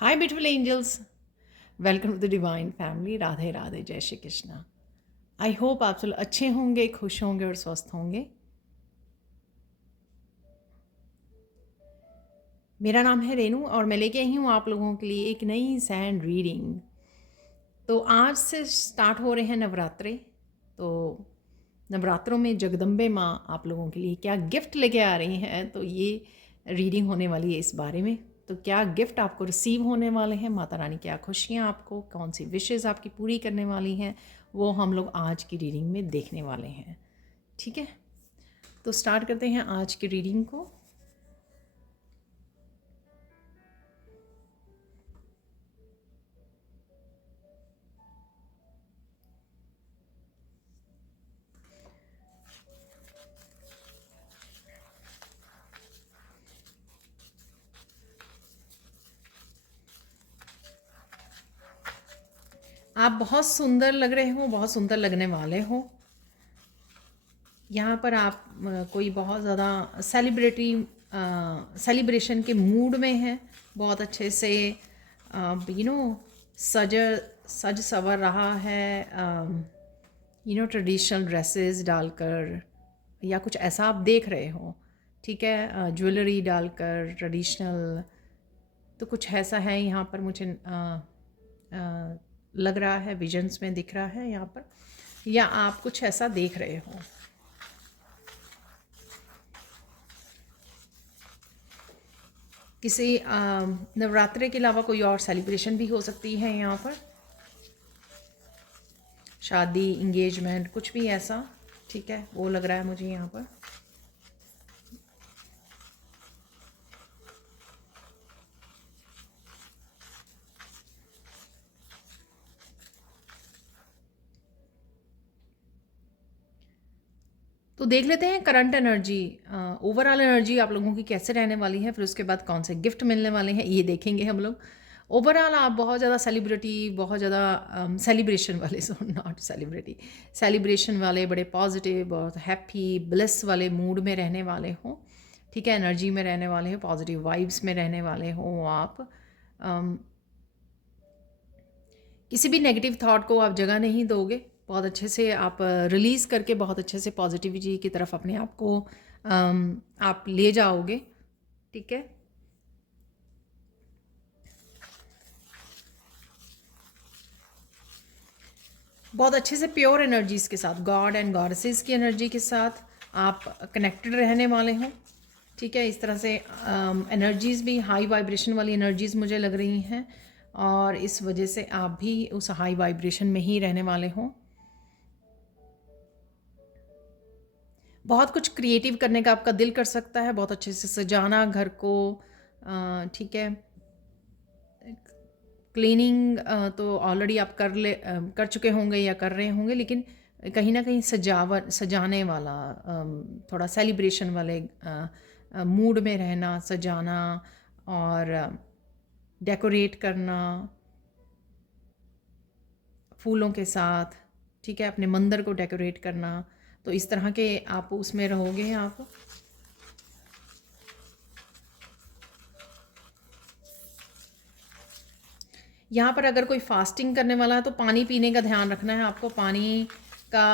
Hi beautiful angels, welcome to the divine family. Radhe Radhe, जय Shri Krishna. I hope आप सब अच्छे होंगे, खुश होंगे और स्वस्थ होंगे। मेरा नाम है रेनू और मैं लेके आई हूँ आप लोगों के लिए एक नई सैंड रीडिंग। तो आज से स्टार्ट हो रहे हैं नवरात्रे। तो नवरात्रों में जगदम्बे माँ आप लोगों के लिए क्या गिफ्ट लेके आ रही हैं, तो ये रीडिंग होने वाली है इस बारे में। तो क्या गिफ्ट आपको रिसीव होने वाले हैं, माता रानी क्या खुशियाँ आपको, कौन सी विशेज़ आपकी पूरी करने वाली हैं, वो हम लोग आज की रीडिंग में देखने वाले हैं। ठीक है, तो स्टार्ट करते हैं आज की रीडिंग को। आप बहुत सुंदर लग रहे हो, बहुत सुंदर लगने वाले हो। यहाँ पर आप कोई बहुत ज़्यादा सेलिब्रेशन के मूड में हैं। बहुत अच्छे से सज सज सवर रहा है, ट्रेडिशनल ड्रेसेस डालकर या कुछ ऐसा आप देख रहे हो। ठीक है, ज्वेलरी डालकर ट्रेडिशनल, तो कुछ ऐसा है यहाँ पर मुझे लग रहा है, विजन्स में दिख रहा है यहाँ पर, या आप कुछ ऐसा देख रहे हो। किसी नवरात्रे के अलावा कोई और सेलिब्रेशन भी हो सकती है यहाँ पर, शादी, इंगेजमेंट, कुछ भी ऐसा। ठीक है, वो लग रहा है मुझे यहाँ पर। तो देख लेते हैं करंट एनर्जी, ओवरऑल एनर्जी आप लोगों की कैसे रहने वाली है, फिर उसके बाद कौन से गिफ्ट मिलने वाले हैं ये देखेंगे हम लोग। ओवरऑल आप बहुत ज़्यादा सेलिब्रिटी, बहुत ज़्यादा सेलिब्रेशन वाले, सो नॉट सेलिब्रिटी, सेलिब्रेशन वाले, बड़े पॉजिटिव, बहुत हैप्पी, ब्लिस वाले मूड में रहने वाले हों। ठीक है, एनर्जी में रहने वाले हो, पॉजिटिव वाइब्स में रहने वाले हो आप। किसी भी नेगेटिव थॉट को आप जगह नहीं दोगे। बहुत अच्छे से आप रिलीज़ करके बहुत अच्छे से पॉजिटिविटी की तरफ अपने आप को आप ले जाओगे। ठीक है, बहुत अच्छे से प्योर एनर्जीज़ के साथ, गॉड एंड गॉडेसेस की एनर्जी के साथ आप कनेक्टेड रहने वाले हो। ठीक है, इस तरह से एनर्जीज़ भी हाई वाइब्रेशन वाली एनर्जीज़ मुझे लग रही हैं, और इस वजह से आप भी उस हाई वाइब्रेशन में ही रहने वाले हो। बहुत कुछ क्रिएटिव करने का आपका दिल कर सकता है, बहुत अच्छे से सजाना घर को। ठीक है, क्लीनिंग तो ऑलरेडी आप कर चुके होंगे या कर रहे होंगे, लेकिन कहीं ना कहीं सजावट, सजाने वाला, थोड़ा सेलिब्रेशन वाले मूड में रहना, सजाना और डेकोरेट करना फूलों के साथ। ठीक है, अपने मंदिर को डेकोरेट करना, तो इस तरह के आप उसमें रहोगे आप। यहाँ पर अगर कोई फास्टिंग करने वाला है तो पानी पीने का ध्यान रखना है आपको। पानी का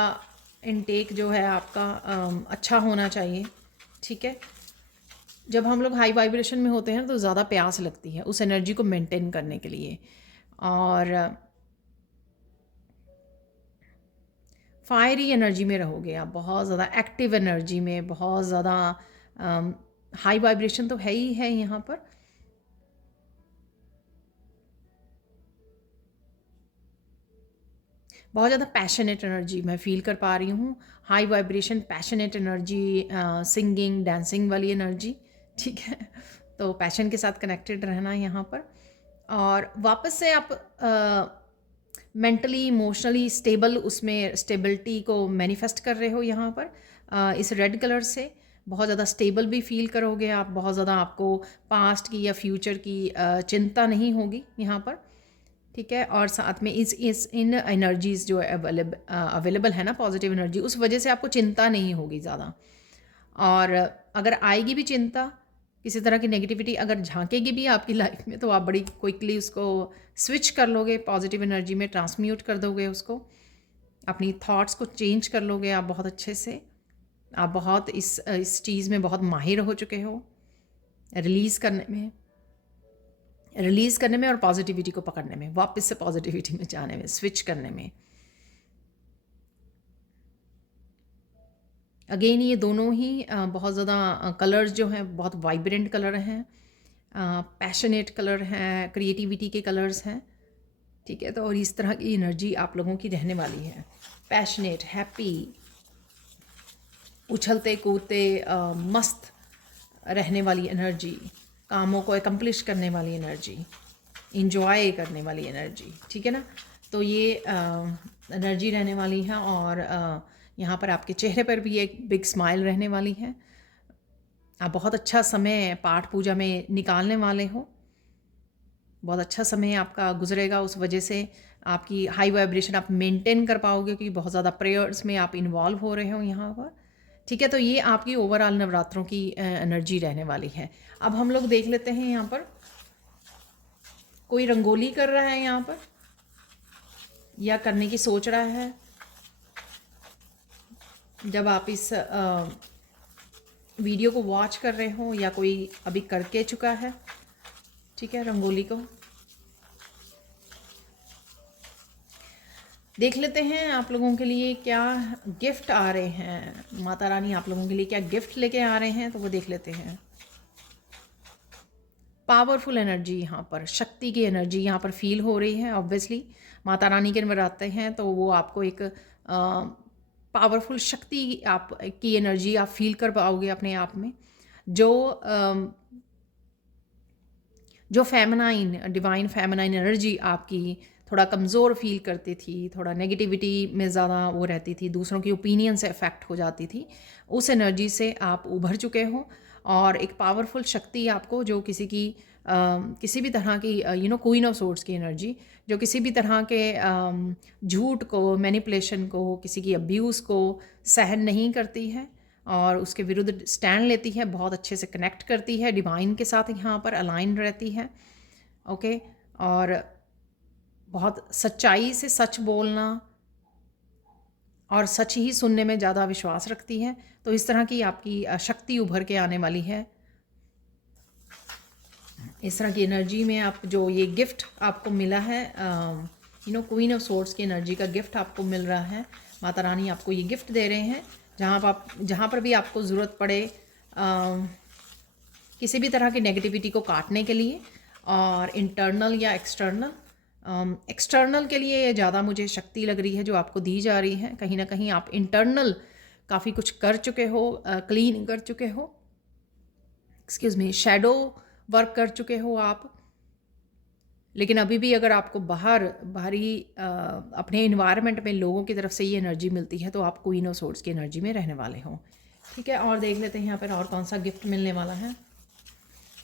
इनटेक जो है आपका अच्छा होना चाहिए। ठीक है, जब हम लोग हाई वाइब्रेशन में होते हैं तो ज़्यादा प्यास लगती है उस एनर्जी को मेंटेन करने के लिए, और फायरी एनर्जी में रहोगे आप, बहुत ज़्यादा एक्टिव एनर्जी में, बहुत ज़्यादा हाई वाइब्रेशन तो है ही है यहाँ पर। बहुत ज़्यादा पैशनेट एनर्जी मैं फील कर पा रही हूँ, high vibration, passionate energy, singing, dancing वाली एनर्जी। ठीक है, तो पैशन के साथ कनेक्टेड रहना यहाँ पर, और वापस से आप मेंटली, इमोशनली स्टेबल, उसमें स्टेबिलिटी को मैनिफेस्ट कर रहे हो यहाँ पर। इस रेड कलर से बहुत ज़्यादा स्टेबल भी फील करोगे आप, बहुत ज़्यादा आपको पास्ट की या फ्यूचर की चिंता नहीं होगी यहाँ पर। ठीक है, और साथ में इस इन एनर्जीज़ जो अवेलेबल है ना, पॉजिटिव एनर्जी, उस वजह से आपको चिंता नहीं होगी ज़्यादा। और अगर आएगी भी चिंता किसी तरह की नेगेटिविटी अगर झांकेगी भी आपकी लाइफ में तो आप बड़ी क्विकली उसको स्विच कर लोगे, पॉजिटिव एनर्जी में ट्रांसम्यूट कर दोगे उसको, अपनी थॉट्स को चेंज कर लोगे आप बहुत अच्छे से। आप बहुत इस चीज़ में बहुत माहिर हो चुके हो, रिलीज़ करने में और पॉजिटिविटी को पकड़ने में, वापस से पॉजिटिविटी में जाने में, स्विच करने में। अगेन ये दोनों ही बहुत ज़्यादा कलर्स जो हैं बहुत वाइब्रेंट कलर हैं, पैशनेट कलर हैं, क्रिएटिविटी के कलर्स हैं, ठीक है। तो और इस तरह की एनर्जी आप लोगों की रहने वाली है, पैशनेट, हैप्पी, उछलते कूदते मस्त रहने वाली एनर्जी, कामों को एकम्प्लिश करने वाली एनर्जी, इंजॉय करने वाली एनर्जी, ठीक है ना। तो ये एनर्जी रहने वाली है और यहाँ पर आपके चेहरे पर भी एक बिग स्माइल रहने वाली है। आप बहुत अच्छा समय पाठ पूजा में निकालने वाले हो, बहुत अच्छा समय आपका गुजरेगा, उस वजह से आपकी हाई वाइब्रेशन आप मेंटेन कर पाओगे क्योंकि बहुत ज़्यादा प्रेयर्स में आप इन्वॉल्व हो रहे हो यहाँ पर, ठीक है। तो ये आपकी ओवरऑल नवरात्रों की एनर्जी रहने वाली है। अब हम लोग देख लेते हैं यहाँ पर कोई रंगोली कर रहा है यहाँ पर या करने की सोच रहा है। जब आप इस वीडियो को वॉच कर रहे हो या कोई अभी करके चुका है, ठीक है, रंगोली को देख लेते हैं आप लोगों के लिए क्या गिफ्ट आ रहे हैं, माता रानी आप लोगों के लिए क्या गिफ्ट लेके आ रहे हैं, तो वो देख लेते हैं। पावरफुल एनर्जी, यहाँ पर शक्ति की एनर्जी यहाँ पर फील हो रही है। ऑब्वियसली माता रानी के नवरात्रे हैं तो वो आपको एक पावरफुल शक्ति आप की एनर्जी आप फील कर पाओगे अपने आप में। जो फेमिनाइन, डिवाइन फेमिनाइन एनर्जी आपकी थोड़ा कमज़ोर फील करती थी, थोड़ा नेगेटिविटी में ज़्यादा वो रहती थी, दूसरों की ओपिनियन से अफेक्ट हो जाती थी, उस एनर्जी से आप उभर चुके हो और एक पावरफुल शक्ति आपको जो किसी भी तरह की क्वीन ऑफ सोर्ड्स की एनर्जी जो किसी भी तरह के झूठ को, मैनिपुलेशन को, किसी की अब्यूज़ को सहन नहीं करती है और उसके विरुद्ध स्टैंड लेती है, बहुत अच्छे से कनेक्ट करती है, डिवाइन के साथ यहाँ पर अलाइन रहती है, ओके। और बहुत सच्चाई से सच बोलना और सच ही सुनने में ज़्यादा विश्वास रखती है। तो इस तरह की आपकी शक्ति उभर के आने वाली है। इस तरह की एनर्जी में आप जो ये गिफ्ट आपको मिला है, क्वीन ऑफ सोर्ड्स की एनर्जी का गिफ्ट आपको मिल रहा है। माता रानी आपको ये गिफ्ट दे रहे हैं जहाँ पर भी आपको ज़रूरत पड़े किसी भी तरह की नेगेटिविटी को काटने के लिए, और इंटरनल या एक्सटर्नल के लिए ज़्यादा मुझे शक्ति लग रही है जो आपको दी जा रही है। कहीं ना कहीं आप इंटरनल काफ़ी कुछ कर चुके हो, क्लीन कर चुके हो, एक्सक्यूज़ मी, शैडो वर्क कर चुके हो आप, लेकिन अभी भी अगर आपको बाहरी अपने इन्वायरमेंट में लोगों की तरफ से ये एनर्जी मिलती है तो आप क्वीन ऑफ सोर्ड्स की एनर्जी में रहने वाले हो, ठीक है। और देख लेते हैं यहाँ पर और कौन सा गिफ्ट मिलने वाला है।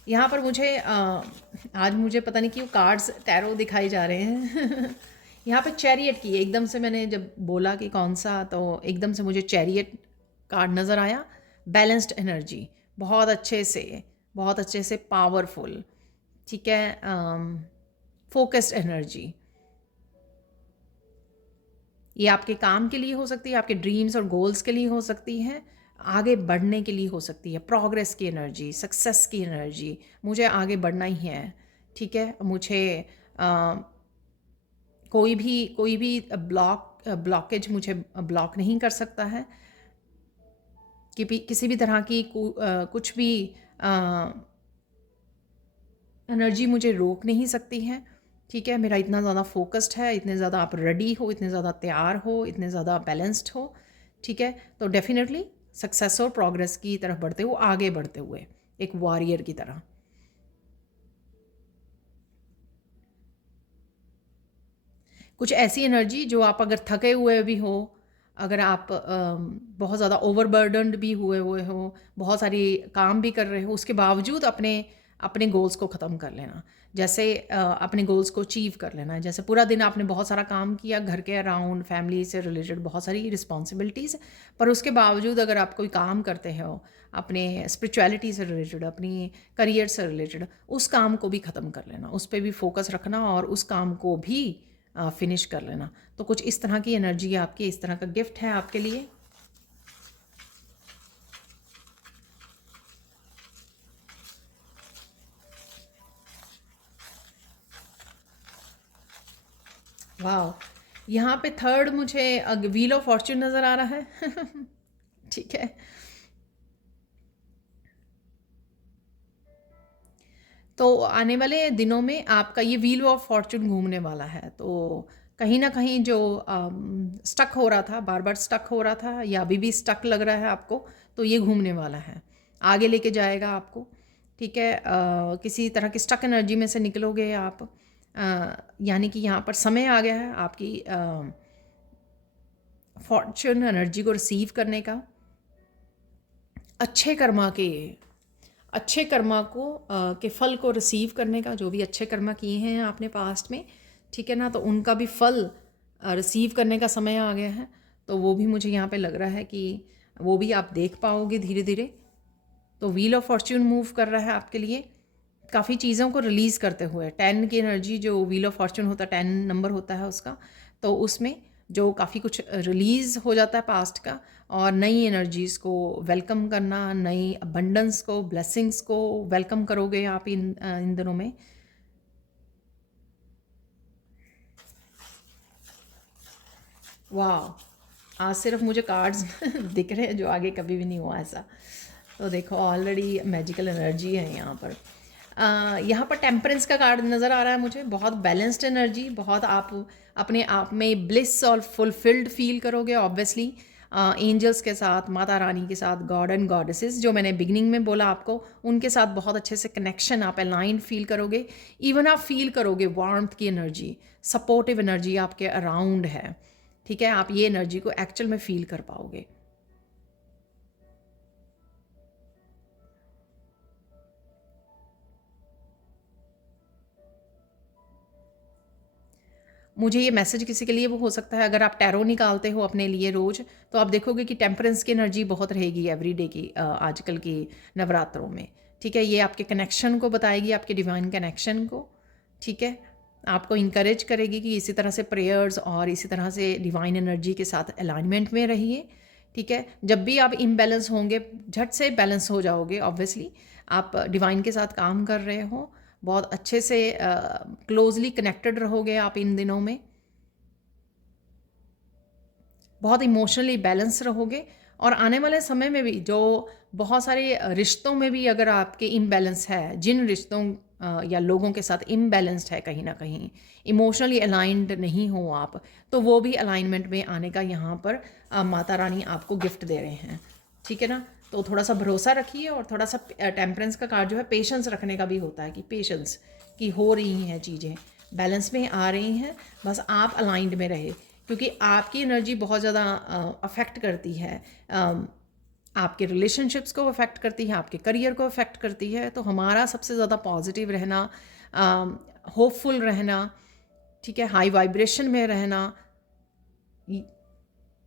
यहाँ पर मुझे आज मुझे पता नहीं क्यों कार्ड्स टैरो दिखाए जा रहे हैं यहाँ पे चैरियट की एकदम से मैंने जब बोला कि कौन सा, तो एकदम से मुझे चैरियट कार्ड नज़र आया। बैलेंस्ड एनर्जी, बहुत अच्छे से पावरफुल, ठीक है, फोकस्ड एनर्जी। ये आपके काम के लिए हो सकती है, आपके ड्रीम्स और गोल्स के लिए हो सकती है, आगे बढ़ने के लिए हो सकती है, प्रोग्रेस की एनर्जी, सक्सेस की एनर्जी। मुझे आगे बढ़ना ही है, ठीक है। मुझे कोई भी ब्लॉकेज मुझे ब्लॉक नहीं कर सकता है कि किसी भी तरह की कुछ भी एनर्जी मुझे रोक नहीं सकती है, ठीक है। मेरा इतना ज़्यादा फोकस्ड है, इतने ज़्यादा आप रेडी हो, इतने ज़्यादा तैयार हो, इतने ज़्यादा बैलेंस्ड हो, ठीक है। तो डेफिनेटली सक्सेस और प्रोग्रेस की तरफ बढ़ते हुए, आगे बढ़ते हुए एक वॉरियर की तरह। कुछ ऐसी एनर्जी जो आप अगर थके हुए भी हो, अगर आप बहुत ज़्यादा ओवरबर्डन्ड भी हुए हो, बहुत सारी काम भी कर रहे हो, उसके बावजूद अपने गोल्स को ख़त्म कर लेना। जैसे अपने गोल्स को अचीव कर लेना है। जैसे पूरा दिन आपने बहुत सारा काम किया, घर के अराउंड, फैमिली से रिलेटेड बहुत सारी रिस्पॉन्सिबिलिटीज़, पर उसके बावजूद अगर आप कोई काम करते हो अपने स्पिरिचुअलिटी से रिलेटेड, अपनी करियर से रिलेटेड, उस काम को भी ख़त्म कर लेना, उस पर भी फोकस रखना और उस काम को भी फिनिश कर लेना। तो कुछ इस तरह की एनर्जी आपकी, इस तरह का गिफ्ट है आपके लिए। वाह, यहाँ पे थर्ड मुझे व्हील ऑफ फॉर्च्यून नज़र आ रहा है। ठीक है, तो आने वाले दिनों में आपका ये व्हील ऑफ फॉर्च्यून घूमने वाला है। तो कहीं ना कहीं जो स्टक हो रहा था, बार बार स्टक हो रहा था या अभी भी स्टक लग रहा है आपको, तो ये घूमने वाला है, आगे लेके जाएगा आपको। ठीक है, किसी तरह की स्टक एनर्जी में से निकलोगे आप। यानी कि यहाँ पर समय आ गया है आपकी फॉर्च्यून एनर्जी को रिसीव करने का, अच्छे कर्मा को के फल को रिसीव करने का। जो भी अच्छे कर्मा किए हैं आपने पास्ट में, ठीक है ना, तो उनका भी फल रिसीव करने का समय आ गया है। तो वो भी मुझे यहाँ पे लग रहा है कि वो भी आप देख पाओगे धीरे धीरे। तो व्हील ऑफ फॉर्च्यून मूव कर रहा है आपके लिए, काफ़ी चीज़ों को रिलीज़ करते हुए। 10 की एनर्जी, जो व्हील ऑफ फॉर्च्यून होता है 10 नंबर होता है उसका, तो उसमें जो काफ़ी कुछ रिलीज़ हो जाता है पास्ट का, और नई एनर्जीज़ को वेलकम करना, नई अबंडेंस को, ब्लेसिंग्स को वेलकम करोगे आप इन दिनों में। वाह, आज सिर्फ मुझे कार्ड्स दिख रहे हैं, जो आगे कभी भी नहीं हुआ ऐसा। तो देखो ऑलरेडी मैजिकल एनर्जी है यहाँ पर। यहाँ पर टेम्परेंस का कार्ड नज़र आ रहा है मुझे। बहुत बैलेंस्ड एनर्जी, बहुत आप अपने आप में ब्लिस और फुलफिल्ड फील करोगे ऑब्वियसली। एंजल्स के साथ, माता रानी के साथ, गॉड एंड गॉडेसेस, जो मैंने बिगिनिंग में बोला आपको, उनके साथ बहुत अच्छे से कनेक्शन, आप अलाइंड फील करोगे। इवन आप फील करोगे वार्मथ की एनर्जी, सपोर्टिव एनर्जी आपके अराउंड है। ठीक है, आप ये एनर्जी को एक्चुअल में फील कर पाओगे। मुझे ये मैसेज किसी के लिए वो हो सकता है, अगर आप टैरो निकालते हो अपने लिए रोज़, तो आप देखोगे कि टेम्परेंस की एनर्जी बहुत रहेगी एवरीडे की आजकल की नवरात्रों में। ठीक है, ये आपके कनेक्शन को बताएगी, आपके डिवाइन कनेक्शन को। ठीक है, आपको इंकरेज करेगी कि इसी तरह से प्रेयर्स और इसी तरह से डिवाइन एनर्जी के साथ अलाइनमेंट में रहिए। ठीक है, जब भी आप इम्बैलेंस होंगे, झट से बैलेंस हो जाओगे ऑब्वियसली। आप डिवाइन के साथ काम कर रहे हो, बहुत अच्छे से क्लोजली कनेक्टेड रहोगे आप इन दिनों में, बहुत इमोशनली बैलेंस रहोगे। और आने वाले समय में भी जो बहुत सारे रिश्तों में भी अगर आपके इम्बैलेंस है, जिन रिश्तों या लोगों के साथ इम्बैलेंस्ड है, कहीं ना कहीं इमोशनली अलाइंड नहीं हो आप, तो वो भी अलाइनमेंट में आने का यहाँ पर माता रानी आपको गिफ्ट दे रहे हैं। ठीक है ना, तो थोड़ा सा भरोसा रखिए। और थोड़ा सा टेम्परेंस का कार्ड जो है पेशेंस रखने का भी होता है, कि पेशेंस की हो रही हैं चीज़ें, बैलेंस में आ रही हैं, बस आप अलाइंड में रहे। क्योंकि आपकी एनर्जी बहुत ज़्यादा अफेक्ट करती है, आपके रिलेशनशिप्स को अफेक्ट करती है, आपके करियर को अफेक्ट करती है। तो हमारा सबसे ज़्यादा पॉजिटिव रहना, होपफुल रहना, ठीक है, हाई वाइब्रेशन में रहना,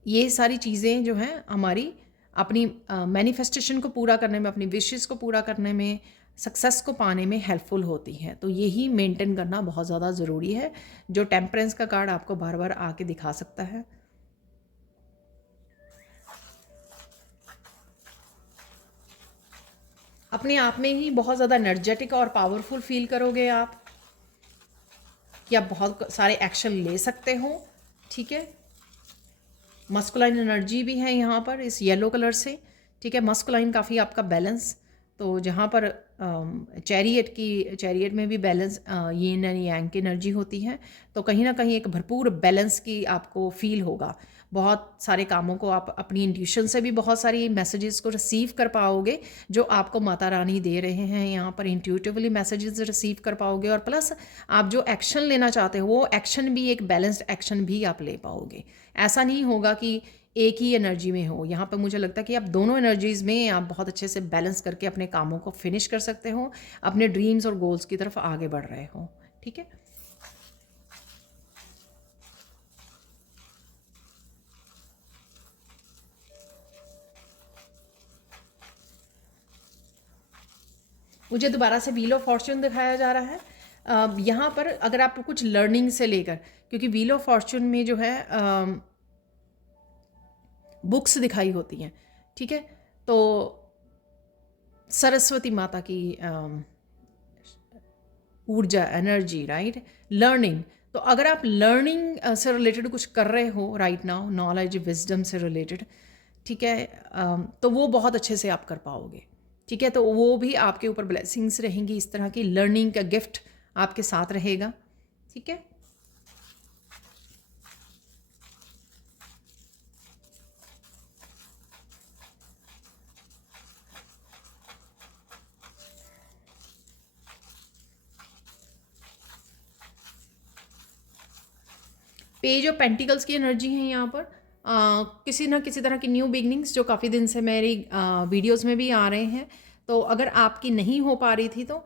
ये सारी चीज़ें जो हैं हमारी अपनी मैनिफेस्टेशन को पूरा करने में, अपनी विशेस को पूरा करने में, सक्सेस को पाने में हेल्पफुल होती हैं। तो यही मेंटेन करना बहुत ज़्यादा ज़रूरी है, जो टेम्परेंस का कार्ड आपको बार बार आके दिखा सकता है। अपने आप में ही बहुत ज़्यादा एनर्जेटिक और पावरफुल फील करोगे आप, कि आप बहुत सारे एक्शन ले सकते हो। ठीक है, मस्कुलाइन एनर्जी भी है यहाँ पर इस येलो कलर से। ठीक है, मस्कुलाइन काफ़ी आपका बैलेंस, तो जहाँ पर चैरियट में भी बैलेंस, यिन एंड यांग की एनर्जी होती है, तो कहीं ना कहीं एक भरपूर बैलेंस की आपको फील होगा। बहुत सारे कामों को आप अपनी इंट्यूशन से भी बहुत सारी मैसेजेस को रिसीव कर पाओगे, जो आपको माता रानी दे रहे हैं। यहाँ पर इंट्यूटिवली मैसेजेस रिसीव कर पाओगे, और प्लस आप जो एक्शन लेना चाहते हो वो एक्शन भी एक बैलेंस्ड एक्शन भी आप ले पाओगे। ऐसा नहीं होगा कि एक ही एनर्जी में हो। यहाँ पर मुझे लगता है कि आप दोनों एनर्जीज़ में आप बहुत अच्छे से बैलेंस करके अपने कामों को फिनिश कर सकते हो, अपने ड्रीम्स और गोल्स की तरफ आगे बढ़ रहे हो। ठीक है, मुझे दोबारा से व्हील ऑफ फॉर्च्यून दिखाया जा रहा है। यहाँ पर अगर आप कुछ लर्निंग से लेकर, क्योंकि व्हील ऑफ फॉर्च्यून में जो है बुक्स दिखाई होती हैं, ठीक है, तो सरस्वती माता की ऊर्जा, एनर्जी, राइट, लर्निंग। तो अगर आप लर्निंग से रिलेटेड कुछ कर रहे हो राइट नाउ, नॉलेज विजडम से रिलेटेड, ठीक है, तो वो बहुत अच्छे से आप कर पाओगे। ठीक है, तो वो भी आपके ऊपर ब्लेसिंग्स रहेंगी, इस तरह की लर्निंग का गिफ्ट आपके साथ रहेगा। ठीक है, पेज ऑफ पेंटिकल्स की एनर्जी है यहाँ पर। किसी ना किसी तरह की न्यू बिगनिंग्स जो काफ़ी दिन से मेरी वीडियोस में भी आ रहे हैं, तो अगर आपकी नहीं हो पा रही थी तो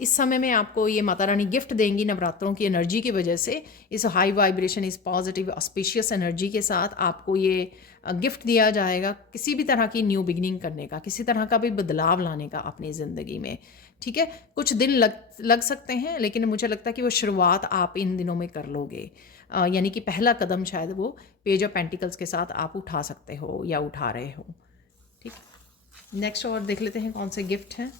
इस समय में आपको ये माता रानी गिफ्ट देंगी नवरात्रों की एनर्जी की वजह से। इस हाई वाइब्रेशन, इस पॉजिटिव ऑस्पिशियस एनर्जी के साथ आपको ये गिफ्ट दिया जाएगा किसी भी तरह की न्यू बिगनिंग करने का, किसी तरह का भी बदलाव लाने का अपनी ज़िंदगी में। ठीक है, कुछ दिन लग सकते हैं, लेकिन मुझे लगता है कि वो शुरुआत आप इन दिनों में कर लोगे। यानी कि पहला कदम शायद वो पेज ऑफ पेंटिकल्स के साथ आप उठा सकते हो या उठा रहे हो। ठीक, नेक्स्ट और देख लेते हैं कौन से गिफ्ट हैं।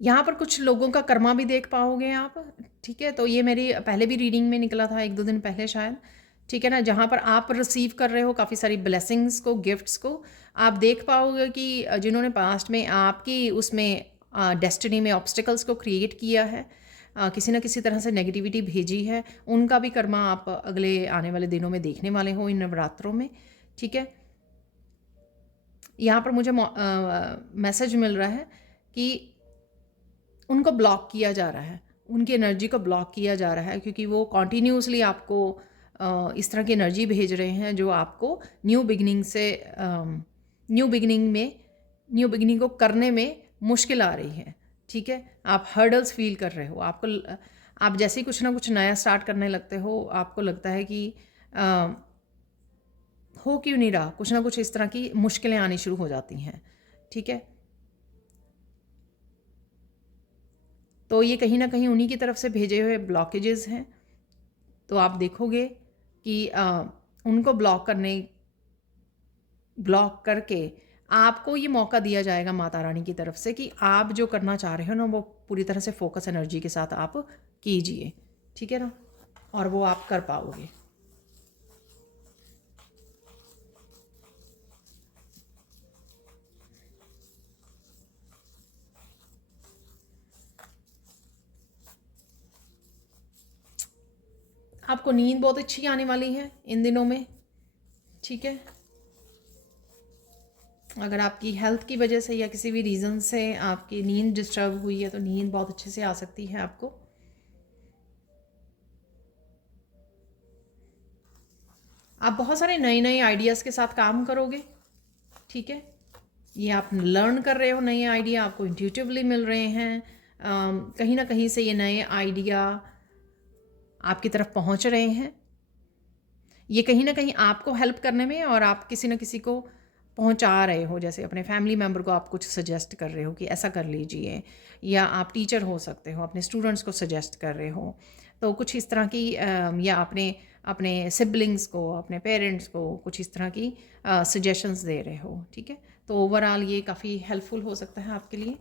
यहाँ पर कुछ लोगों का कर्मा भी देख पाओगे आप। ठीक है, तो ये मेरी पहले भी रीडिंग में निकला था 1-2 दिन पहले शायद। ठीक है ना, जहाँ पर आप रिसीव कर रहे हो काफ़ी सारी ब्लेसिंग्स को, गिफ्ट्स को, आप देख पाओगे कि जिन्होंने पास्ट में आपकी उसमें डेस्टिनी में ऑब्स्टिकल्स को क्रिएट किया है, किसी न किसी तरह से नेगेटिविटी भेजी है, उनका भी कर्मा आप अगले आने वाले दिनों में देखने वाले हो इन नवरात्रों में। ठीक है, यहाँ पर मुझे मैसेज मिल रहा है कि उनको ब्लॉक किया जा रहा है, उनकी एनर्जी को ब्लॉक किया जा रहा है, क्योंकि वो कॉन्टीन्यूसली आपको इस तरह की एनर्जी भेज रहे हैं जो आपको न्यू बिगनिंग से न्यू बिगनिंग को करने में मुश्किल आ रही है। ठीक है, आप हर्डल्स फील कर रहे हो, आप जैसे ही कुछ ना कुछ नया स्टार्ट करने लगते हो, आपको लगता है कि हो क्यों नहीं रहा, कुछ ना कुछ इस तरह की मुश्किलें आनी शुरू हो जाती हैं। ठीक है, तो ये कहीं ना कहीं उन्हीं की तरफ से भेजे हुए ब्लॉकेजेस हैं। तो आप देखोगे कि उनको ब्लॉक करके आपको ये मौका दिया जाएगा माता रानी की तरफ से कि आप जो करना चाह रहे हो ना, वो पूरी तरह से फोकस एनर्जी के साथ आप कीजिए। ठीक है ना, और वो आप कर पाओगे। आपको नींद बहुत अच्छी आने वाली है इन दिनों में। ठीक है, अगर आपकी हेल्थ की वजह से या किसी भी रीज़न से आपकी नींद डिस्टर्ब हुई है, तो नींद बहुत अच्छे से आ सकती है आपको। आप बहुत सारे नए नए आइडियाज़ के साथ काम करोगे। ठीक है, ये आप लर्न कर रहे हो, नए आइडिया आपको इंट्यूटिवली मिल रहे हैं। कहीं ना कहीं से ये नए आइडिया आपकी तरफ पहुंच रहे हैं। ये कहीं ना कहीं आपको हेल्प करने में, और आप किसी न किसी को पहुंचा रहे हो, जैसे अपने फैमिली मेम्बर को आप कुछ सजेस्ट कर रहे हो कि ऐसा कर लीजिए, या आप टीचर हो सकते हो, अपने स्टूडेंट्स को सजेस्ट कर रहे हो। तो कुछ इस तरह की या अपने अपने सिबलिंग्स को, अपने पेरेंट्स को कुछ इस तरह की सजेशंस दे रहे हो। ठीक है, तो ओवरऑल ये काफ़ी हेल्पफुल हो सकता है आपके लिए।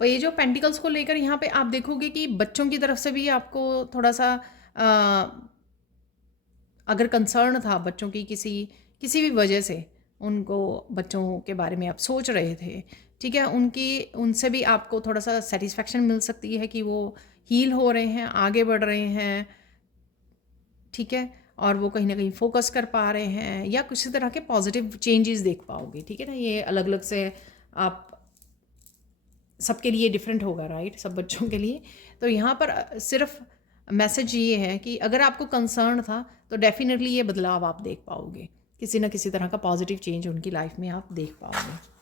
पेज ऑफ पेंटिकल्स को लेकर यहाँ पे आप देखोगे कि बच्चों की तरफ से भी आपको थोड़ा सा अगर कंसर्न था बच्चों की किसी भी वजह से, उनको बच्चों के बारे में आप सोच रहे थे, ठीक है, उनसे भी आपको थोड़ा सा सेटिस्फेक्शन मिल सकती है कि वो हील हो रहे हैं, आगे बढ़ रहे हैं, ठीक है, और वो कहीं ना कहीं फोकस कर पा रहे हैं, या किसी तरह के पॉजिटिव चेंजेस देख पाओगे, ठीक है ना। ये अलग अलग से आप सबके लिए डिफरेंट होगा, राइट, सब बच्चों के लिए। तो यहाँ पर सिर्फ मैसेज ये है कि अगर आपको कंसर्न था तो डेफिनेटली ये बदलाव आप देख पाओगे, किसी ना किसी तरह का पॉजिटिव चेंज उनकी लाइफ में आप देख पाओगे।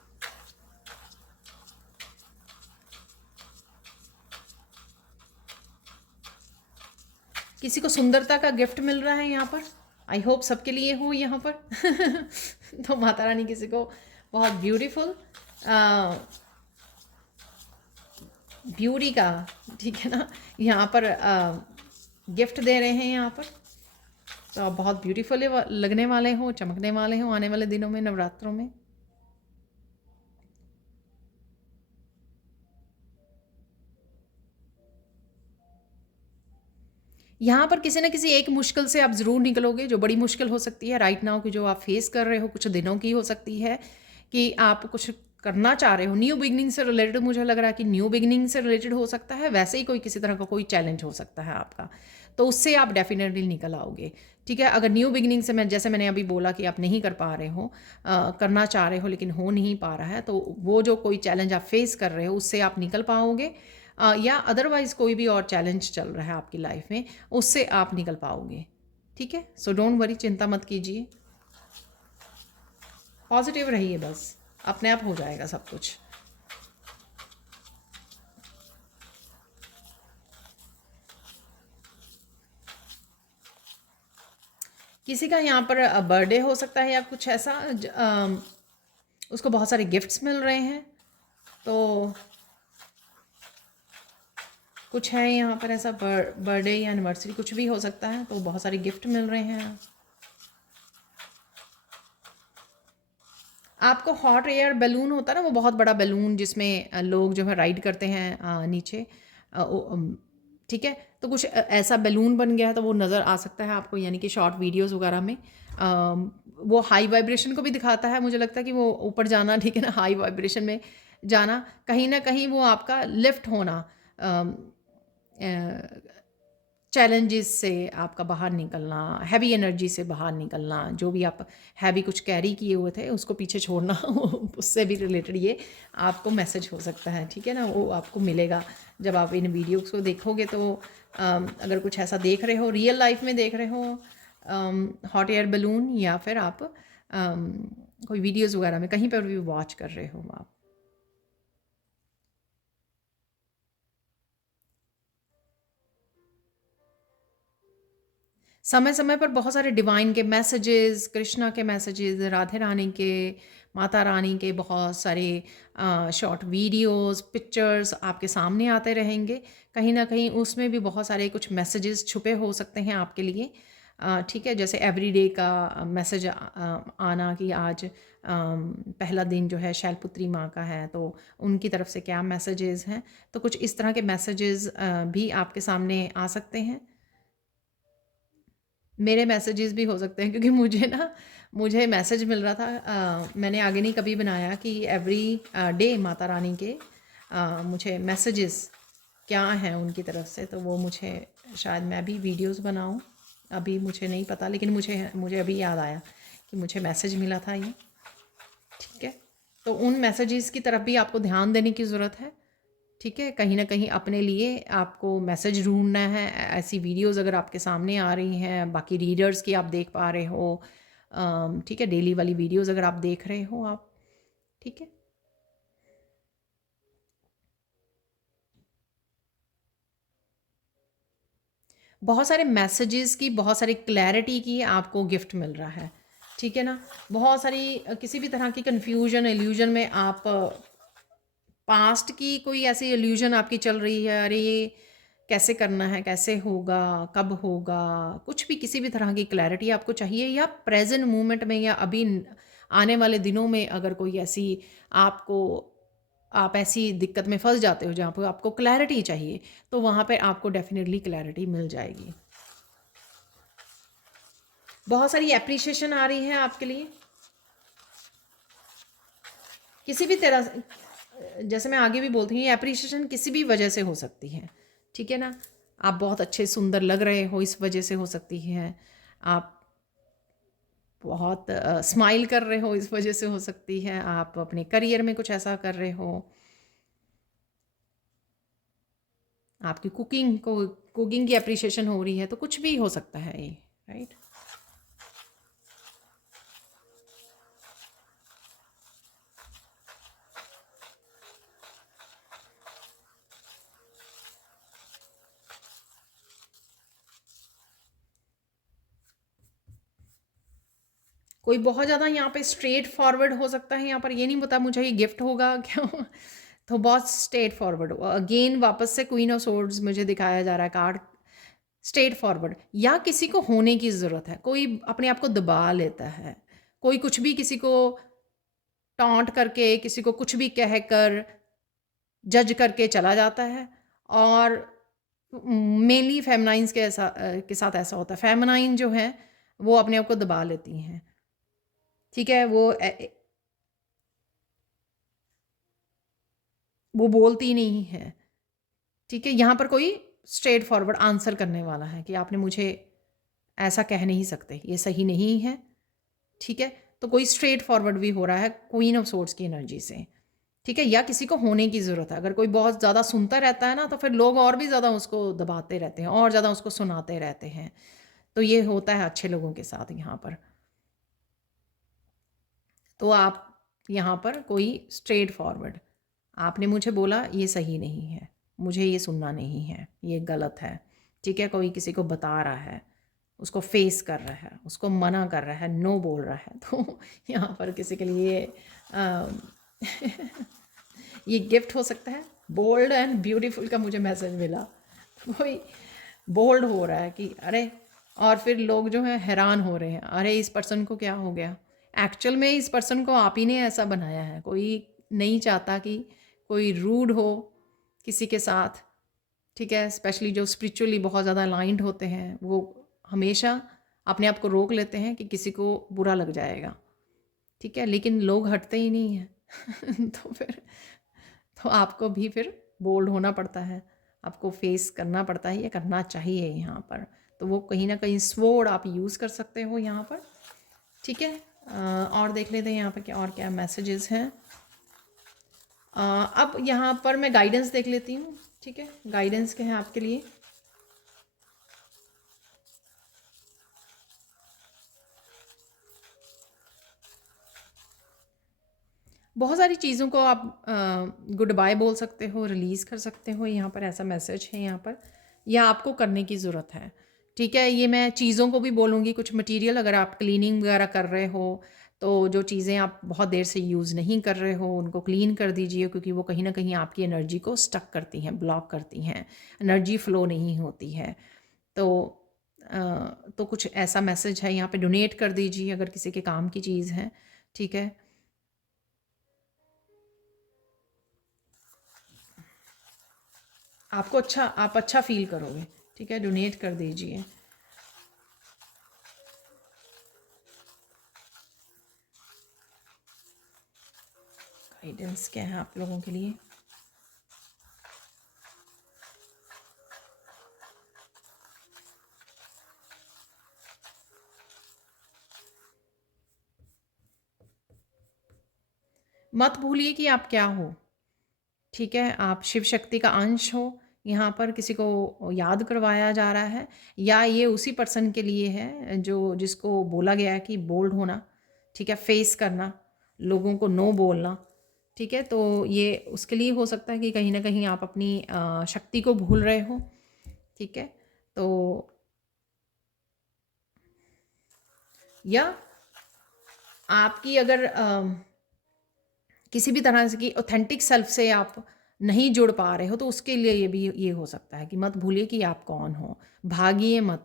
किसी को सुंदरता का गिफ्ट मिल रहा है यहाँ पर, आई होप सबके लिए हो यहाँ पर। तो माता रानी किसी को बहुत ब्यूटीफुल ब्यूटी का, ठीक है ना, यहाँ पर गिफ्ट दे रहे हैं यहाँ पर। तो आप बहुत ब्यूटीफुल लगने वाले हो, चमकने वाले हो आने वाले दिनों में, नवरात्रों में। यहाँ पर किसी ना किसी एक मुश्किल से आप ज़रूर निकलोगे, जो बड़ी मुश्किल हो सकती है राइट नाउ की, जो आप फेस कर रहे हो, कुछ दिनों की हो सकती है, कि आप कुछ करना चाह रहे हो न्यू बिगनिंग से रिलेटेड। मुझे लग रहा है कि न्यू बिगनिंग से रिलेटेड हो सकता है, वैसे ही कोई किसी तरह का कोई चैलेंज हो सकता है आपका, तो उससे आप डेफिनेटली निकल आओगे, ठीक है। अगर न्यू बिगनिंग से, जैसे मैंने अभी बोला कि आप नहीं कर पा रहे हो, करना चाह रहे हो लेकिन हो नहीं पा रहा है, तो वो जो कोई चैलेंज आप फेस कर रहे हो उससे आप निकल पाओगे, या अदरवाइज़ कोई भी और चैलेंज चल रहा है आपकी लाइफ में, उससे आप निकल पाओगे, ठीक है। सो डोंट वरी, चिंता मत कीजिए, पॉजिटिव रहिए, बस अपने आप हो जाएगा सब कुछ। किसी का यहाँ पर बर्थडे हो सकता है या कुछ ऐसा, उसको बहुत सारे गिफ्ट्स मिल रहे हैं, तो कुछ है यहाँ पर ऐसा, बर्थडे या एनिवर्सरी कुछ भी हो सकता है, तो बहुत सारे गिफ्ट मिल रहे हैं। आपको हॉट एयर बैलून होता है ना, वो बहुत बड़ा बैलून जिसमें लोग जो है राइड करते हैं नीचे, ठीक है, तो कुछ ऐसा बैलून बन गया है, तो वो नज़र आ सकता है आपको, यानी कि शॉर्ट वीडियोस वगैरह में। वो हाई वाइब्रेशन को भी दिखाता है, मुझे लगता है कि वो ऊपर जाना, ठीक है ना, हाई वाइब्रेशन में जाना, कहीं ना कहीं वो आपका लिफ्ट होना, चैलेंजेस से आपका बाहर निकलना, हैवी एनर्जी से बाहर निकलना, जो भी आप हैवी कुछ कैरी किए हुए थे उसको पीछे छोड़ना, उससे भी रिलेटेड ये आपको मैसेज हो सकता है, ठीक है ना। वो आपको मिलेगा जब आप इन वीडियोस को देखोगे, तो अगर कुछ ऐसा देख रहे हो, रियल लाइफ में देख रहे हो हॉट एयर बैलून, या फिर आप कोई वीडियोज़ वगैरह में कहीं पर भी वॉच कर रहे हो आप। समय समय पर बहुत सारे डिवाइन के मैसेजेस, कृष्णा के मैसेजेस, राधे रानी के, माता रानी के बहुत सारे शॉर्ट वीडियोस, पिक्चर्स आपके सामने आते रहेंगे, कहीं ना कहीं उसमें भी बहुत सारे कुछ मैसेजेस छुपे हो सकते हैं आपके लिए, ठीक है। जैसे एवरीडे का मैसेज आना कि आज पहला दिन जो है शैलपुत्री माँ का है, तो उनकी तरफ से क्या मैसेजेस हैं, तो कुछ इस तरह के मैसेजेस भी आपके सामने आ सकते हैं। मेरे मैसेजेस भी हो सकते हैं, क्योंकि मुझे मैसेज मिल रहा था, मैंने आगे नहीं कभी बनाया कि एवरी डे माता रानी के मुझे मैसेजेस क्या हैं उनकी तरफ से, तो वो मुझे शायद मैं भी वीडियोस बनाऊं, अभी मुझे नहीं पता, लेकिन मुझे अभी याद आया कि मुझे मैसेज मिला था ये, ठीक है। तो उन मैसेजेस की तरफ भी आपको ध्यान देने की ज़रूरत है, ठीक है। कहीं ना कहीं अपने लिए आपको मैसेज ढूंढना है, ऐसी वीडियोस अगर आपके सामने आ रही हैं, बाकी रीडर्स की आप देख पा रहे हो, ठीक है, डेली वाली वीडियोस अगर आप देख रहे हो आप, ठीक है। बहुत सारे मैसेजेस की, बहुत सारी क्लैरिटी की आपको गिफ्ट मिल रहा है, ठीक है ना। बहुत सारी किसी भी तरह की कन्फ्यूजन, इल्यूजन में आप, पास्ट की कोई ऐसी इल्यूजन आपकी चल रही है, अरे ये कैसे करना है, कैसे होगा, कब होगा, कुछ भी किसी भी तरह की क्लैरिटी आपको चाहिए, या प्रेजेंट मोमेंट में या अभी आने वाले दिनों में अगर कोई ऐसी आपको, आप ऐसी दिक्कत में फंस जाते हो जहाँ पर आपको क्लैरिटी चाहिए, तो वहाँ पे आपको डेफिनेटली क्लैरिटी मिल जाएगी। बहुत सारी एप्रिशिएशन आ रही है आपके लिए किसी भी तरह से। जैसे मैं आगे भी बोलती हूँ, ये एप्रिशिएशन किसी भी वजह से हो सकती है, ठीक है ना। आप बहुत अच्छे सुंदर लग रहे हो, इस वजह से हो सकती है। आप बहुत स्माइल कर रहे हो, इस वजह से हो सकती है। आप अपने करियर में कुछ ऐसा कर रहे हो, आपकी कुकिंग की अप्रिशिएशन हो रही है, तो कुछ भी हो सकता है ये, राइट। कोई बहुत ज़्यादा यहाँ पे स्ट्रेट फॉरवर्ड हो सकता है, यहाँ पर ये नहीं पता मुझे ये गिफ्ट होगा क्या। तो बहुत स्ट्रेट फॉरवर्ड अगेन वापस से क्वीन ऑफ सोर्ड्स मुझे दिखाया जा रहा है कार्ड। स्ट्रेट फॉरवर्ड, या किसी को होने की ज़रूरत है, कोई अपने आप को दबा लेता है, कोई कुछ भी किसी को टॉन्ट करके, किसी को कुछ भी कहकर जज करके चला जाता है। और मेनली फेमनाइंस के साथ ऐसा होता है, फेमनाइन जो है वो अपने आप को दबा लेती हैं, ठीक है। वो बोलती नहीं है, ठीक है। यहाँ पर कोई स्ट्रेट फॉरवर्ड आंसर करने वाला है कि आपने मुझे ऐसा कह नहीं सकते, ये सही नहीं है, ठीक है। तो कोई स्ट्रेट फॉरवर्ड भी हो रहा है क्वीन ऑफ सोर्ड्स की एनर्जी से, ठीक है। या किसी को होने की ज़रूरत है। अगर कोई बहुत ज़्यादा सुनता रहता है ना, तो फिर लोग और भी ज़्यादा उसको दबाते रहते हैं और ज़्यादा उसको सुनाते रहते हैं। तो ये होता है अच्छे लोगों के साथ यहाँ पर। तो आप यहाँ पर कोई स्ट्रेट फॉरवर्ड, आपने मुझे बोला ये सही नहीं है, मुझे ये सुनना नहीं है, ये गलत है, ठीक है। कोई किसी को बता रहा है, उसको फेस कर रहा है, उसको मना कर रहा है, नो बोल रहा है, तो यहाँ पर किसी के लिए ये गिफ्ट हो सकता है। बोल्ड एंड ब्यूटीफुल का मुझे मैसेज मिला, कोई बोल्ड हो रहा है कि अरे, और फिर लोग जो हैं हैरान हो रहे हैं, अरे इस पर्सन को क्या हो गया। एक्चुअल में इस पर्सन को आप ही ने ऐसा बनाया है। कोई नहीं चाहता कि कोई रूड हो किसी के साथ, ठीक है। स्पेशली जो स्पिरिचुअली बहुत ज़्यादा अलाइंड होते हैं, वो हमेशा अपने आप को रोक लेते हैं कि किसी को बुरा लग जाएगा, ठीक है। लेकिन लोग हटते ही नहीं हैं तो फिर तो आपको भी फिर बोल्ड होना पड़ता है, आपको फेस करना पड़ता है, ये करना चाहिए यहाँ पर। तो वो कहीं ना कहीं स्वॉर्ड आप यूज़ कर सकते हो यहाँ पर, ठीक है। और देख लेते हैं यहाँ पर क्या और क्या मैसेजेस हैं। अब यहाँ पर मैं गाइडेंस देख लेती हूँ, ठीक है। गाइडेंस क्या है आपके लिए। बहुत सारी चीज़ों को आप गुड बाय बोल सकते हो, रिलीज़ कर सकते हो, यहाँ पर ऐसा मैसेज है यहाँ पर, या आपको करने की ज़रूरत है, ठीक है। ये मैं चीज़ों को भी बोलूँगी, कुछ मटेरियल अगर आप क्लीनिंग वगैरह कर रहे हो, तो जो चीज़ें आप बहुत देर से यूज़ नहीं कर रहे हो उनको क्लीन कर दीजिए, क्योंकि वो कहीं ना कहीं आपकी एनर्जी को स्टक करती हैं, ब्लॉक करती हैं, एनर्जी फ्लो नहीं होती है। तो तो कुछ ऐसा मैसेज है यहाँ पे, डोनेट कर दीजिए अगर किसी के काम की चीज़ है, ठीक है। आपको अच्छा, आप अच्छा फील करोगे, ठीक है। डोनेट कर दीजिए। गाइडेंस क्या है आप लोगों के लिए। मत भूलिए कि आप क्या हो, ठीक है। आप शिव शक्ति का अंश हो। यहाँ पर किसी को याद करवाया जा रहा है, या ये उसी पर्सन के लिए है जो जिसको बोला गया है कि बोल्ड होना, ठीक है, फेस करना, लोगों को नो बोलना, ठीक है। तो ये उसके लिए हो सकता है कि कहीं ना कहीं आप अपनी शक्ति को भूल रहे हो, ठीक है। तो या आपकी अगर किसी भी तरह से की ऑथेंटिक सेल्फ से आप नहीं जुड़ पा रहे हो, तो उसके लिए ये हो सकता है कि मत भूलिए कि आप कौन हो, भागिए मत,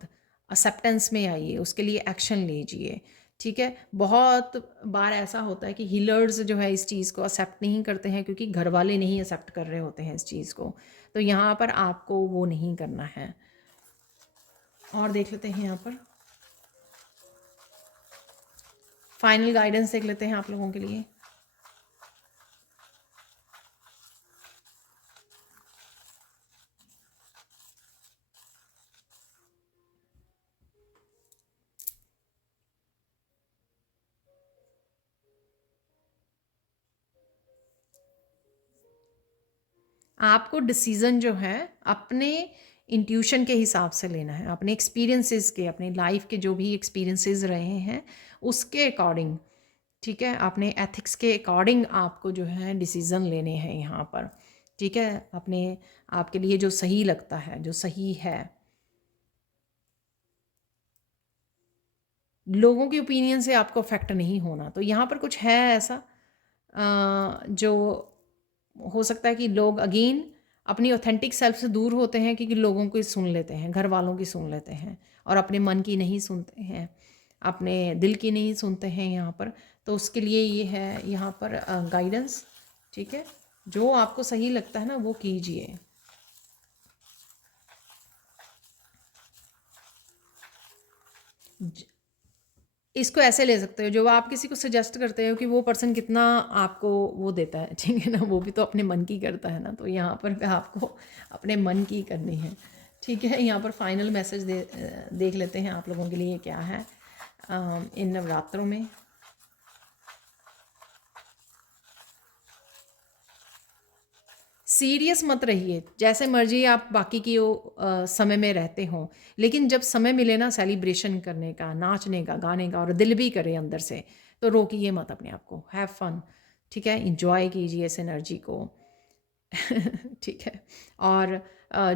एक्सेप्टेंस में आइए, उसके लिए एक्शन लीजिए, ठीक है। बहुत बार ऐसा होता है कि हीलर्स जो है इस चीज़ को एक्सेप्ट नहीं करते हैं, क्योंकि घर वाले नहीं एक्सेप्ट कर रहे होते हैं इस चीज़ को। तो यहाँ पर आपको वो नहीं करना है। और देख लेते हैं यहाँ पर फाइनल गाइडेंस देख लेते हैं आप लोगों के लिए। आपको डिसीज़न जो है अपने इंट्यूशन के हिसाब से लेना है, अपने एक्सपीरियंसेस के, अपने लाइफ के जो भी एक्सपीरियंसेस रहे हैं उसके अकॉर्डिंग, ठीक है, अपने एथिक्स के अकॉर्डिंग आपको जो है डिसीज़न लेने हैं यहाँ पर, ठीक है, अपने आपके लिए जो सही लगता है, जो सही है। लोगों के ओपिनियन से आपको अफेक्ट नहीं होना। तो यहाँ पर कुछ है ऐसा जो हो सकता है कि लोग अगेन अपनी ऑथेंटिक सेल्फ से दूर होते हैं क्योंकि लोगों की सुन लेते हैं, घर वालों की सुन लेते हैं और अपने मन की नहीं सुनते हैं, अपने दिल की नहीं सुनते हैं यहाँ पर। तो उसके लिए ये है यहाँ पर गाइडेंस, ठीक है, जो आपको सही लगता है ना वो कीजिए। इसको ऐसे ले सकते हो, जो आप किसी को सजेस्ट करते हो कि वो पर्सन कितना आपको वो देता है, ठीक है ना, वो भी तो अपने मन की करता है ना। तो यहाँ पर आपको अपने मन की करनी है, ठीक है। यहाँ पर फाइनल मैसेज देख लेते हैं आप लोगों के लिए क्या है इन नवरात्रों में। सीरियस मत रहिए, जैसे मर्जी आप बाकी की समय में रहते हों, लेकिन जब समय मिले ना सेलिब्रेशन करने का, नाचने का, गाने का, और दिल भी करे अंदर से, तो रोकिए मत अपने आप को, हैव फन, ठीक है, इंजॉय कीजिए इस एनर्जी को। ठीक है। और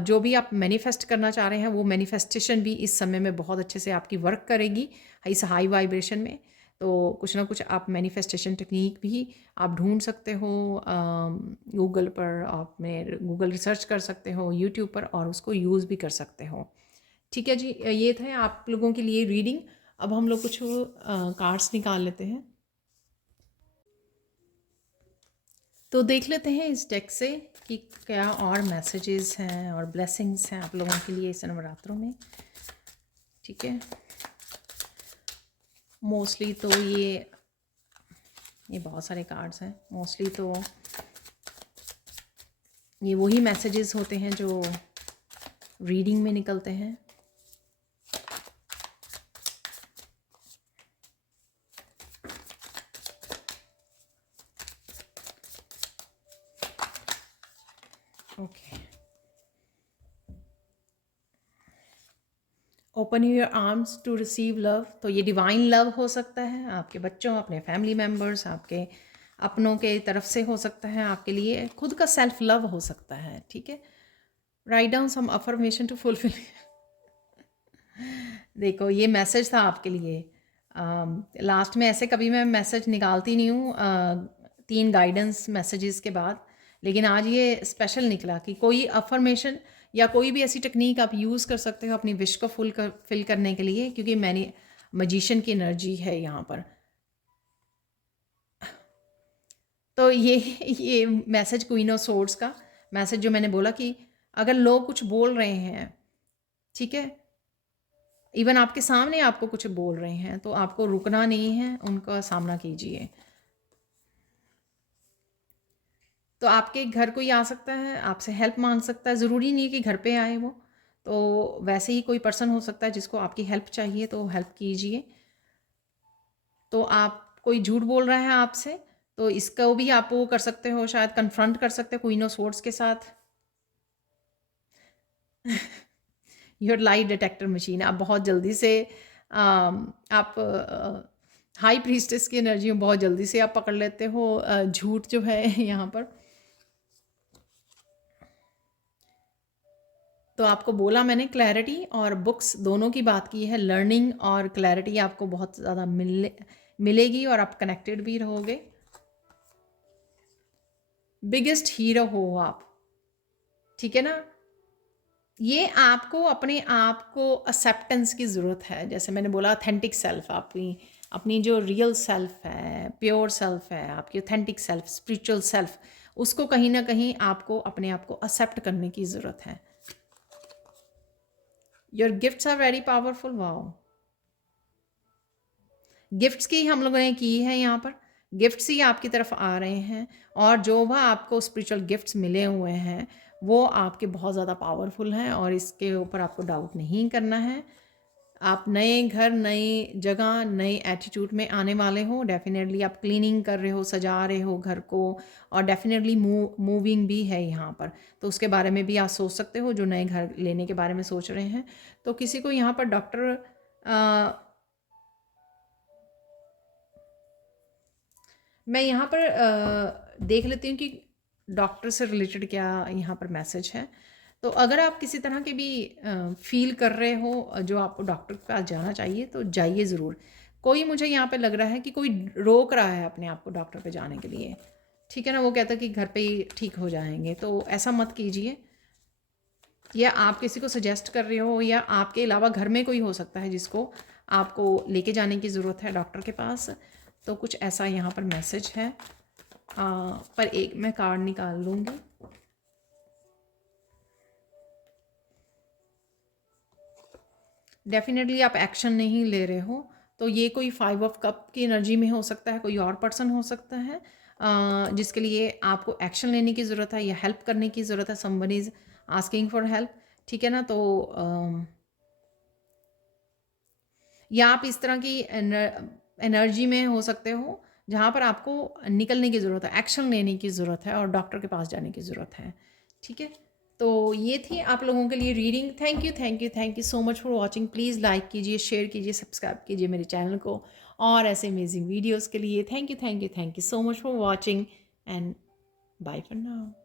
जो भी आप मैनिफेस्ट करना चाह रहे हैं वो मैनिफेस्टेशन भी इस समय में बहुत अच्छे से आपकी वर्क करेगी इस हाई वाइब्रेशन में। तो कुछ ना कुछ आप मैनिफेस्टेशन टेक्निक भी आप ढूंढ सकते हो गूगल पर, आप में गूगल रिसर्च कर सकते हो यूट्यूब पर, और उसको यूज़ भी कर सकते हो। ठीक है जी, ये थे आप लोगों के लिए रीडिंग। अब हम लोग कुछ कार्ड्स निकाल लेते हैं। तो देख लेते हैं इस डेक से कि क्या और मैसेजेस हैं और ब्लेसिंग्स हैं आप लोगों के लिए इस नवरात्रों में, ठीक है। मोस्टली तो ये बहुत सारे कार्ड्स हैं, मोस्टली तो ये वही मैसेजेस होते हैं जो रीडिंग में निकलते हैं। Okay, open your arms to receive love. तो ये डिवाइन लव हो सकता है आपके बच्चों, अपने फैमिली मेम्बर्स, आपके अपनों के तरफ से हो सकता है, आपके लिए खुद का सेल्फ लव हो सकता है, ठीक है। Write down some affirmation to fulfil. देखो ये मैसेज था आपके लिए। लास्ट में ऐसे कभी मैं मैसेज निकालती नहीं हूँ 3 गाइडेंस मैसेजेस के बाद, लेकिन आज ये स्पेशल निकला कि कोई अफर्मेशन या कोई भी ऐसी टेक्निक आप यूज़ कर सकते हो अपनी विश को फिल करने के लिए, क्योंकि मैंने मजिशियन की एनर्जी है यहाँ पर। तो ये मैसेज क्वीन ऑफ सोर्ड्स का मैसेज जो मैंने बोला कि अगर लोग कुछ बोल रहे हैं, ठीक है, इवन आपके सामने आपको कुछ बोल रहे हैं, तो आपको रुकना नहीं है, उनका सामना कीजिए। तो आपके घर कोई आ सकता है, आपसे हेल्प मांग सकता है, ज़रूरी नहीं है कि घर पे आए वो, तो वैसे ही कोई पर्सन हो सकता है जिसको आपकी हेल्प चाहिए, तो हेल्प कीजिए। तो आप कोई झूठ बोल रहा है आपसे, तो इसको भी आप वो कर सकते हो, शायद कन्फ्रंट कर सकते हो क्वीन ऑफ सोर्ड्स के साथ। योर लाई डिटेक्टर मशीन, आप बहुत जल्दी से आप हाई प्रीस्टेस की एनर्जी में बहुत जल्दी से आप पकड़ लेते हो झूठ जो है यहाँ पर। तो आपको बोला मैंने क्लैरिटी और बुक्स दोनों की बात की है, लर्निंग और क्लैरिटी आपको बहुत ज़्यादा मिलेगी और आप कनेक्टेड भी रहोगे। बिगेस्ट हीरो हो आप, ठीक है ना। ये आपको अपने आप को एक्सेप्टेंस की ज़रूरत है, जैसे मैंने बोला ऑथेंटिक सेल्फ, आपकी अपनी जो रियल सेल्फ है, प्योर सेल्फ है, आपकी ऑथेंटिक सेल्फ, स्पिरिचुअल सेल्फ, उसको कहीं ना कहीं आपको अपने आप को एक्सेप्ट करने की ज़रूरत है। Your gifts are very powerful. Wow, gifts की हम लोगों ने की है यहाँ पर, गिफ्ट्स ही आपकी तरफ आ रहे हैं, और जो वह आपको स्पिरिचुअल गिफ्ट्स मिले हुए हैं वो आपके बहुत ज़्यादा पावरफुल हैं, और इसके ऊपर आपको डाउट नहीं करना है। आप नए घर, नई जगह, नए एटीट्यूड में आने वाले हो। डेफिनेटली आप क्लीनिंग कर रहे हो, सजा रहे हो घर को, और डेफिनेटली मूविंग भी है यहाँ पर, तो उसके बारे में भी आप सोच सकते हो, जो नए घर लेने के बारे में सोच रहे हैं। तो किसी को यहाँ पर डॉक्टर मैं यहाँ पर देख लेती हूँ कि डॉक्टर से रिलेटेड क्या यहाँ पर मैसेज है। तो अगर आप किसी तरह के भी फील कर रहे हो जो आपको डॉक्टर के पास जाना चाहिए, तो जाइए ज़रूर। कोई मुझे यहाँ पे लग रहा है कि कोई रोक रहा है अपने आप को डॉक्टर पे जाने के लिए, ठीक है ना। वो कहता है कि घर पे ही ठीक हो जाएंगे, तो ऐसा मत कीजिए। या आप किसी को सजेस्ट कर रहे हो, या आपके अलावा घर में कोई हो सकता है जिसको आपको लेके जाने की ज़रूरत है डॉक्टर के पास। तो कुछ ऐसा यहाँ पर मैसेज है। पर एक मैं कार्ड निकाल लूँगी। डेफिनेटली आप एक्शन नहीं ले रहे हो, तो ये कोई 5 ऑफ कप की एनर्जी में हो सकता है, कोई और पर्सन हो सकता है जिसके लिए आपको एक्शन लेने की ज़रूरत है या हेल्प करने की ज़रूरत है। Someone is asking for help, ठीक है ना। तो या आप इस तरह की एनर्जी में हो सकते हो जहाँ पर आपको निकलने की ज़रूरत है, एक्शन लेने की ज़रूरत है, और डॉक्टर के पास जाने की ज़रूरत है, ठीक है। तो ये थी आप लोगों के लिए reading. Thank you, thank you, thank you so much for watching. Please like कीजिए, शेयर कीजिए, सब्सक्राइब कीजिए मेरे चैनल को, और ऐसे अमेजिंग वीडियोज़ के लिए। Thank you, thank you, thank you so much for watching, and bye for now.